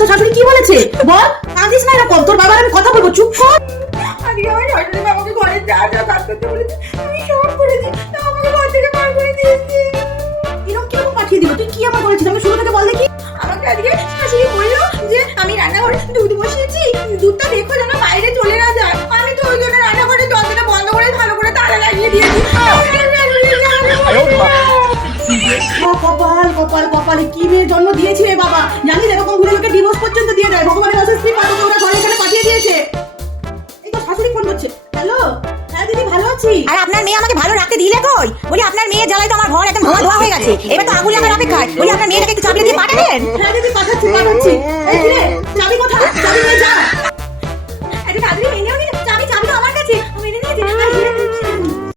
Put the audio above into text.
তোর শাশুড়ি কি বলেছে বল? কাঁদিস না এরকম, তোর বাবার আমি কথা বলবো, চুপ কর। আজকে আমার শাশুড়ি আমাকে ঘরে যা যা কাজ করতে বলেছে আমি সব করেছি, তা আমাকে ঘর থেকে বার করে দিয়েছে। এরকম কিরকম পাঠিয়ে দিল? তুই কি আমার বলেছিস আমাকে শুরু থেকে বল দেখি। আমাকে আজকে শাশুড়ি বললো যে আমি রান্নাঘরে দুধ বসিয়েছি, দুধটা দেখো যেন বাইরে চলে না যায়। আমি তো ওই জন্য রান্নাঘরে দরজাটা বন্ধ করে ভালো করে তালা লাগিয়ে দিয়েছি। কপাল কপাল কপালে কি মেয়ের জন্ম দিয়েছি রে বাবা। জানিস এরকম ঘুরে লোকে ডিভোর্স পর্যন্ত দিয়ে দেয়। ভগবানের অশেষ কৃপা তোকে ওরা ঘরে এখানে পাঠিয়ে দিয়েছে। এই তো শাশুড়ি ফোন করছে। হ্যালো, হ্যাঁ দিদি ভালো আছি। আর আপনার মেয়ে আমাকে ভালো রাখতে দিলে কই? বলি আপনার মেয়ে জ্বালায় তো আমার ঘর একদম ধোয়া ধোয়া হয়ে গেছে। এবার তো আগুন লাগার অপেক্ষায়। বলি আপনার মেয়েটাকে একটু চাবি দিয়ে পাঠাবেন। হ্যাঁ দিদি পাঠাচ্ছি পাঠাচ্ছি। এই রে চাবি কোথায়? চাবি নিয়ে যা। আরে তাড়াতাড়ি